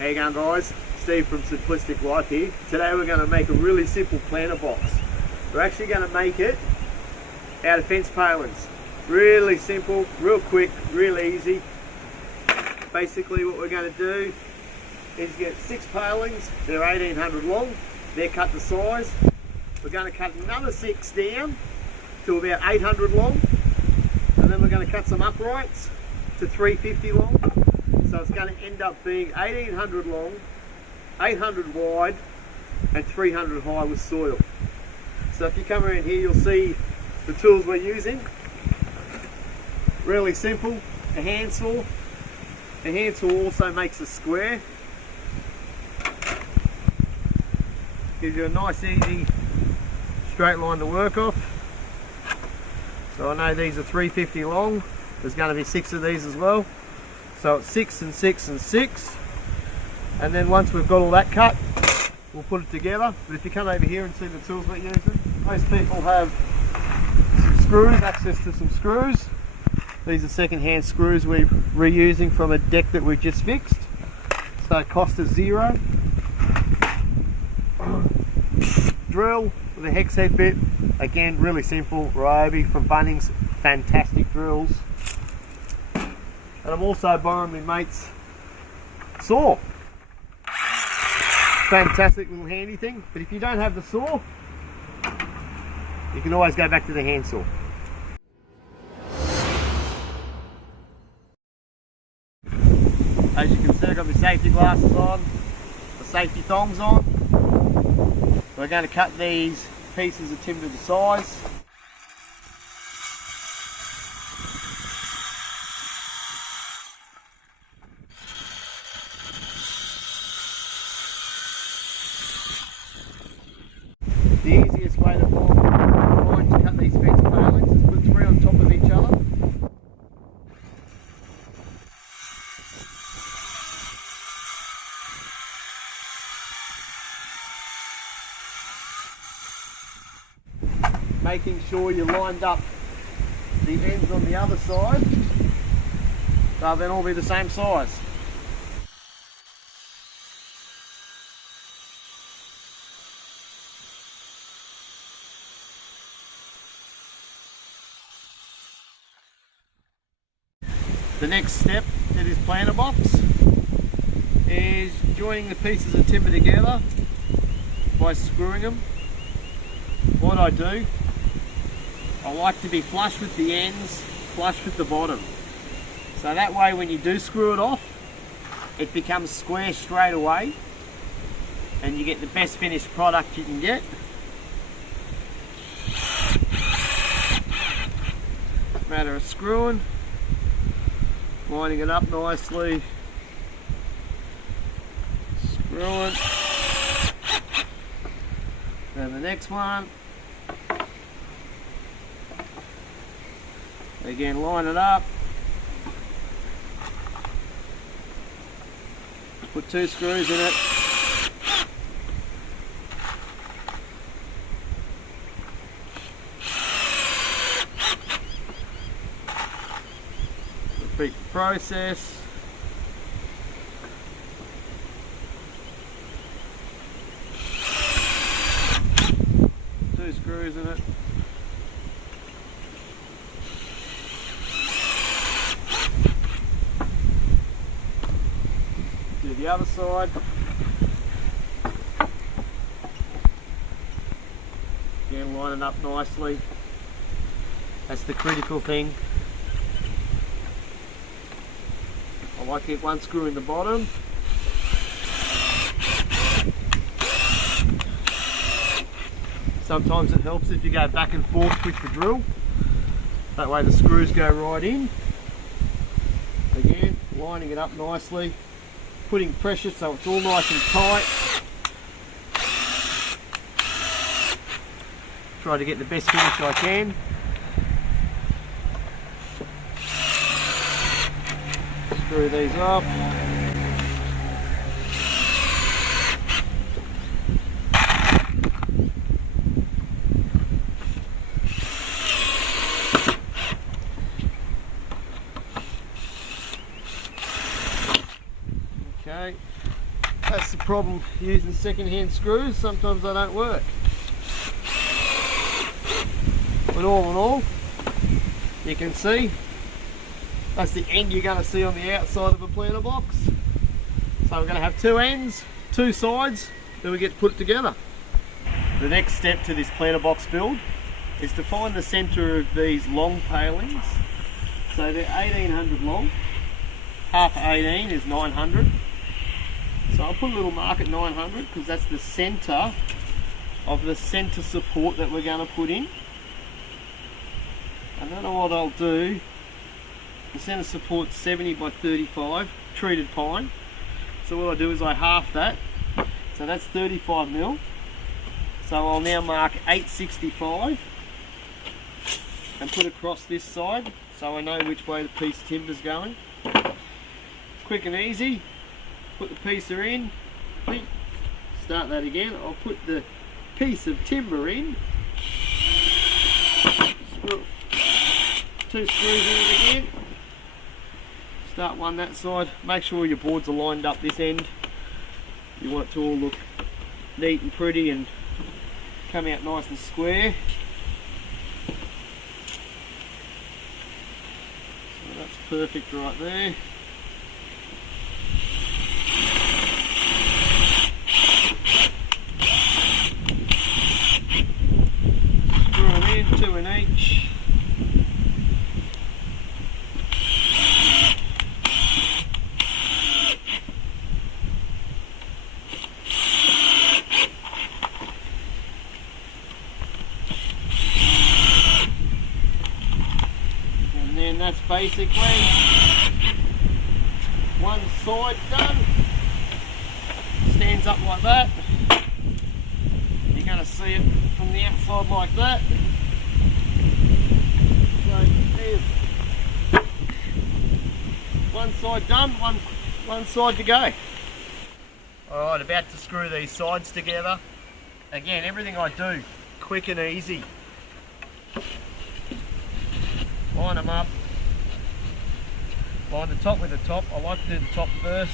How you going, guys? Steve from Simplistic Life here. Today we're going to make a really simple planter box. We're actually going to make it out of fence palings. Really simple, real quick, real easy. Basically what we're going to do is get 6 palings. They're 1800 long. They're cut to size. We're going to cut another 6 down to about 800 long. And then we're going to cut some uprights to 350 long. So it's going to end up being 1800 long, 800 wide, and 300 high with soil. So if you come around here, you'll see the tools we're using. Really simple, a handsaw. A handsaw also makes a square. Gives you a nice, easy, straight line to work off. So I know these are 350 long. There's going to be 6 of these as well. So it's 6 and 6 and 6. And then once we've got all that cut, we'll put it together. But if you come over here and see the tools we're using, most people have some screws, access to some screws. These are second-hand screws we're reusing from a deck that we've just fixed. So cost us 0. Drill with a hex head bit. Again, really simple. Ryobi from Bunnings. Fantastic drills. And I'm also borrowing my mate's saw. Fantastic little handy thing. But if you don't have the saw, you can always go back to the handsaw. As you can see, I've got my safety glasses on, the safety thongs on. We're going to cut these pieces of timber to size. The easiest way to find to cut these fence palings is put 3 on top of each other. Making sure you lined up the ends on the other side so they'll all be the same size. The next step to this planter box is joining the pieces of timber together by screwing them. What I do, I like to be flush with the ends, flush with the bottom. So that way when you do screw it off, it becomes square straight away and you get the best finished product you can get. Matter of screwing, lining it up nicely, screwing. Then the next one, again line it up, put 2 screws in it, repeat the process. Screws in it. Do the other side. Again, line it up nicely. That's the critical thing. I like to get 1 screw in the bottom. Sometimes it helps if you go back and forth with the drill. That way the screws go right in. Again, lining it up nicely, putting pressure so it's all nice and tight. Try to get the best finish I can. Screw these up. Okay, That's the problem using second-hand screws, sometimes they don't work. But all in all, you can see that's the end you're going to see on the outside of a planter box. So we're going to have two ends, two sides, then we get to put it together. The next step to this planter box build is to find the centre of these long palings. So they're 1800 long, half 18 is 900. So I'll put a little mark at 900 because that's the centre of the centre support that we're going to put in. And then what I'll do, the centre support's 70 by 35 treated pine. So what I do is I half that, so that's 35 mil. So I'll now mark 865 and put across this side so I know which way the piece of timber's going. Quick and easy, put the piecer in, start that again. I'll put the piece of timber in, two screws in it again, start one that side, make sure your boards are lined up this end. You want it to all look neat and pretty and come out nice and square. So that's perfect right there. Screw them in, two in each. That's basically one side done. Stands up like that. You're going to see it from the outside like that. So there's one side done, one side to go. Alright, about to screw these sides together. Again, everything I do, quick and easy. Line them up. Line the top with the top. I like to do the top first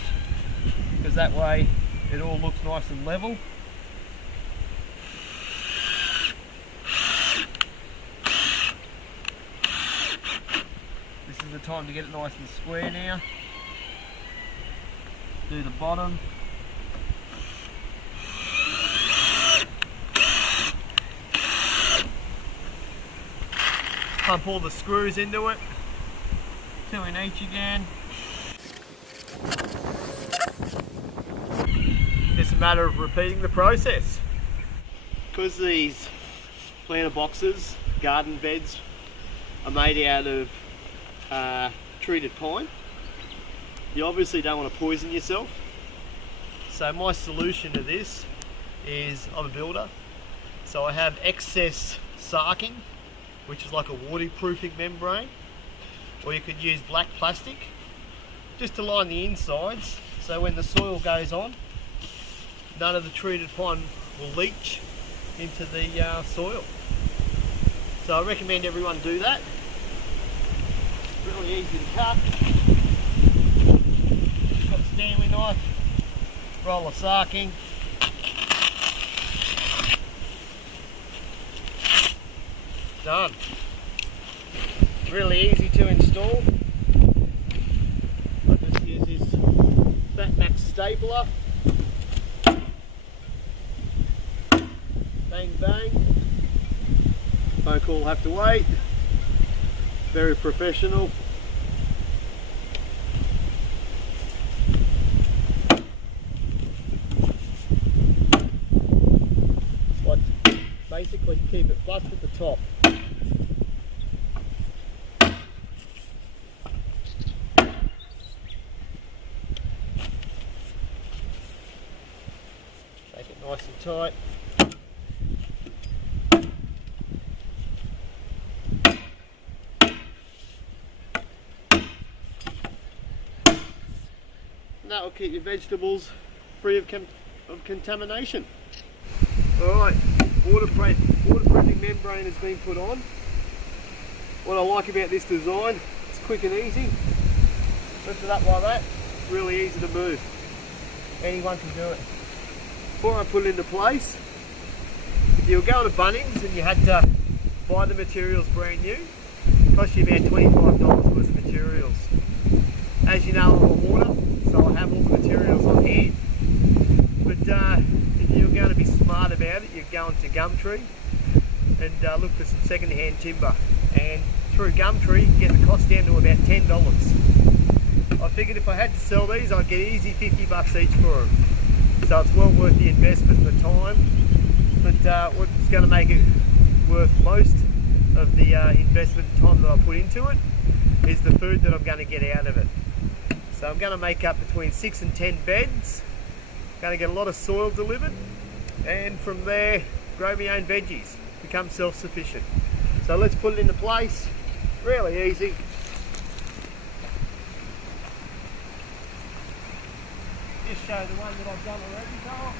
because that way it all looks nice and level. This is the time to get it nice and square now. Do the bottom. Pump all the screws into it. Two in each again. It's a matter of repeating the process. Because these planter boxes, garden beds, are made out of treated pine, you obviously don't want to poison yourself. So my solution to this is, I'm a builder, so I have excess sarking, which is like a waterproofing membrane. Or you could use black plastic just to line the insides so when the soil goes on, none of the treated pine will leach into the soil. So I recommend everyone do that. Really easy to cut. Got the Stanley knife, roll of sarking. Done. Really easy to install. I just use this Fatmax stapler. Bang bang. Phone call will have to wait. Very professional. Like basically keep it flush at the top. Make it nice and tight. And that will keep your vegetables free of contamination. Alright, waterproofing membrane has been put on. What I like about this design, it's quick and easy. Lift it up like that, really easy to move. Anyone can do it. Before I put it into place, if you were going to Bunnings and you had to buy the materials brand new, it cost you about $25 worth of materials. As you know, I'm a hoarder, so I have all the materials on hand. But if you're going to be smart about it, you're going to Gumtree and look for some second-hand timber. And through Gumtree, you can get the cost down to about $10. I figured if I had to sell these, I'd get easy $50 each for them. So it's well worth the investment and the time. But what's going to make it worth most of the investment and time that I put into it is the food that I'm going to get out of it. So I'm going to make up between 6 and 10 beds. Going to get a lot of soil delivered, and from there grow my own veggies, become self-sufficient. So let's put it into place. Really easy. Just show the one that I've done already, Carl.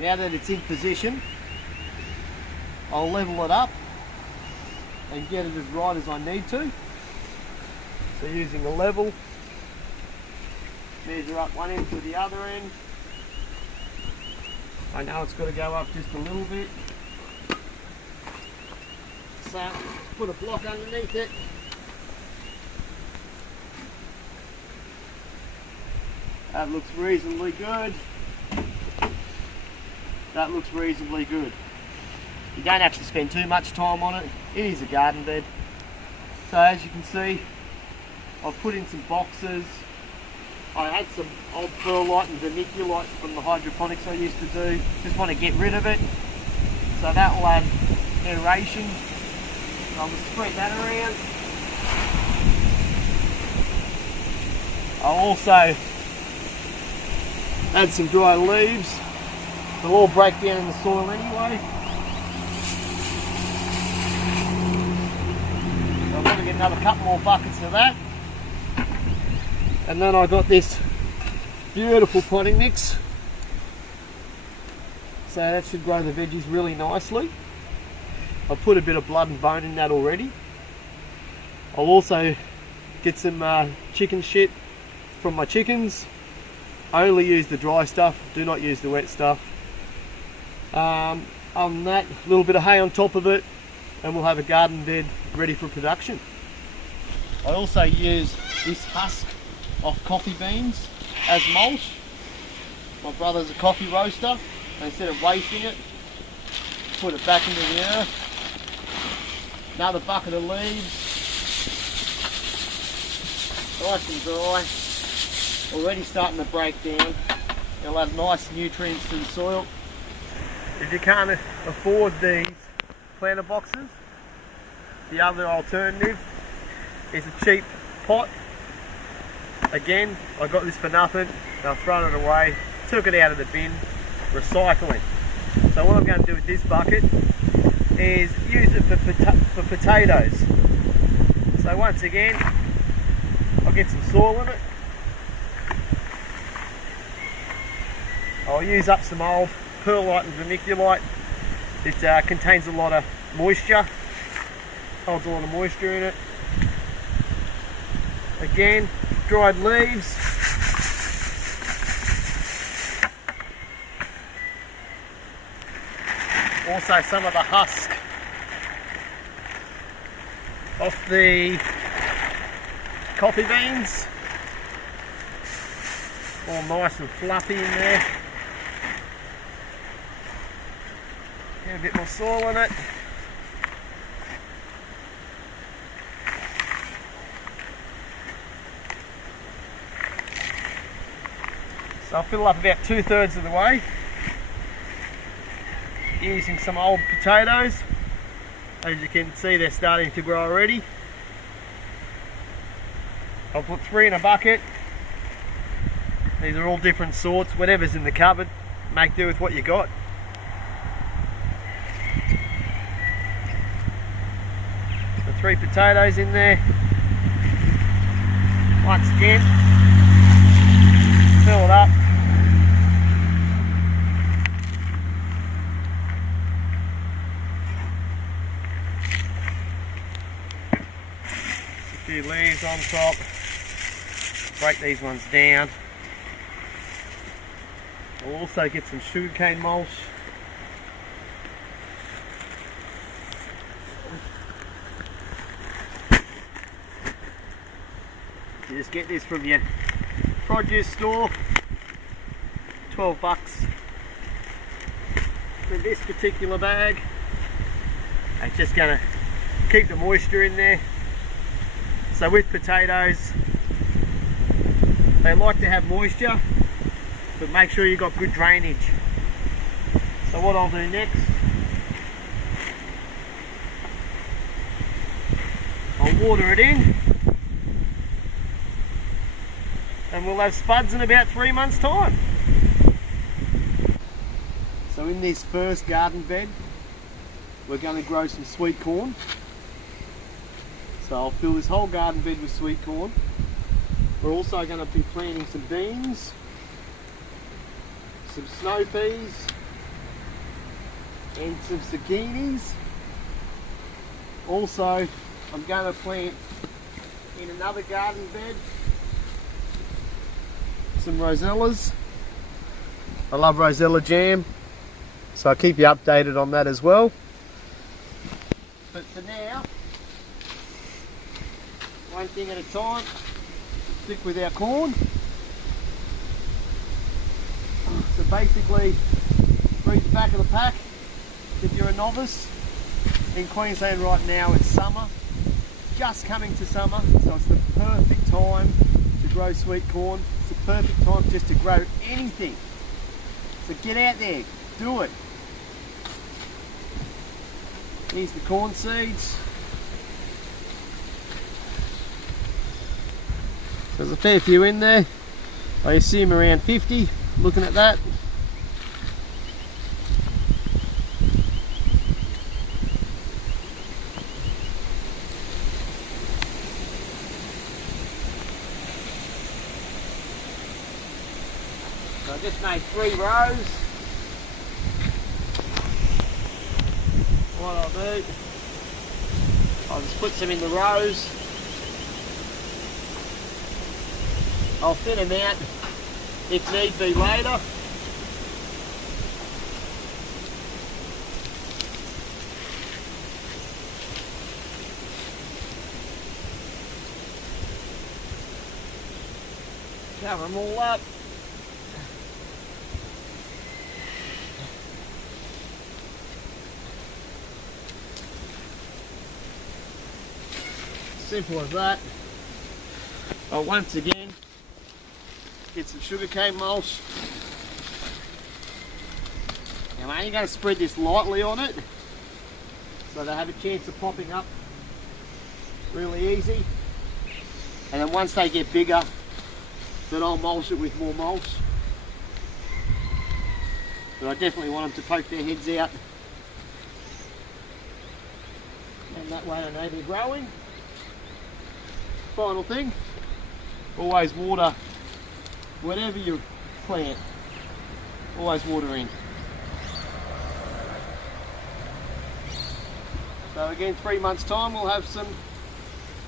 Now that it's in position, I'll level it up and get it as right as I need to. So using a level, measure up one end to the other end. I know it's got to go up just a little bit. So put a block underneath it. That looks reasonably good. That looks reasonably good. You don't have to spend too much time on it. It is a garden bed. So as you can see, I've put in some boxes. I had some old perlite and vermiculite from the hydroponics I used to do. Just want to get rid of it. So that will add aeration. So I'm going to spread that around. I'll also add some dry leaves. They'll all break down in the soil anyway. So I'm going to get another couple more buckets of that. And then I got this beautiful potting mix. So that should grow the veggies really nicely. I've put a bit of blood and bone in that already. I'll also get some chicken shit from my chickens. I only use the dry stuff, do not use the wet stuff. On that, a little bit of hay on top of it, and we'll have a garden bed ready for production. I also use this husk of coffee beans as mulch. My brother's a coffee roaster, and instead of wasting it, put it back into the earth. Another bucket of leaves, nice and dry, already starting to break down. It'll add nice nutrients to the soil. If you can't afford these planter boxes, the other alternative is a cheap pot. Again, I got this for nothing, I've thrown it away, took it out of the bin, recycling. So what I'm going to do with this bucket is use it for potatoes. So once again, I'll get some soil in it. I'll use up some old perlite and vermiculite. It contains a lot of moisture, holds a lot of moisture in it. Again, dried leaves. Also some of the husk off the coffee beans. All nice and fluffy in there. Get a bit more soil in it. So I'll fill up about 2/3 of the way. Using some old potatoes. As you can see, they're starting to grow already. I'll put 3 in a bucket. These are all different sorts, whatever's in the cupboard, make do with what you got. The 3 potatoes in there. Once again, fill it up. few leaves on top. Break these ones down. I'll also get some sugarcane mulch. You just get this from your produce store, 12 bucks for this particular bag. It's just going to keep the moisture in there. So with potatoes, they like to have moisture, but make sure you've got good drainage. So what I'll do next, I'll water it in, and we'll have spuds in about 3 months' time. So in this first garden bed, we're going to grow some sweet corn. So I'll fill this whole garden bed with sweet corn. We're also going to be planting some beans, some snow peas, and some zucchinis. Also, I'm going to plant in another garden bed some rosellas. I love rosella jam, so I'll keep you updated on that as well. But for now, one thing at a time, stick with our corn. So basically, read the back of the pack if you're a novice. In Queensland right now it's summer, just coming to summer, so it's the perfect time to grow sweet corn. It's the perfect time just to grow anything. So get out there, do it. Here's the corn seeds. So there's a fair few in there. I assume around 50, looking at that. So I just made 3 rows. What I'll do, I'll just put some in the rows. I'll thin them out if need be later. Cover them all up. Simple as that. But once again, get some sugarcane mulch. Now I'm only going to spread this lightly on it so they have a chance of popping up really easy. And then once they get bigger, then I'll mulch it with more mulch. But I definitely want them to poke their heads out. And that way I know they're growing. Final thing, always water whatever you plant, always water in. So again, 3 months time we'll have some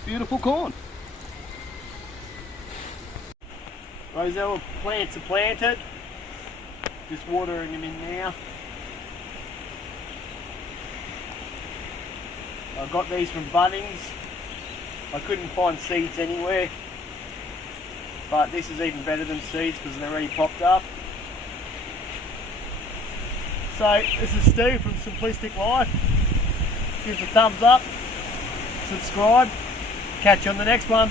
beautiful corn. Rosella plants are planted, just watering them in now. I got these from Bunnings. I couldn't find seeds anywhere, but this is even better than seeds because they're already popped up. So this is Steve from Simplistic Life. Give us a thumbs up, subscribe, catch you on the next one.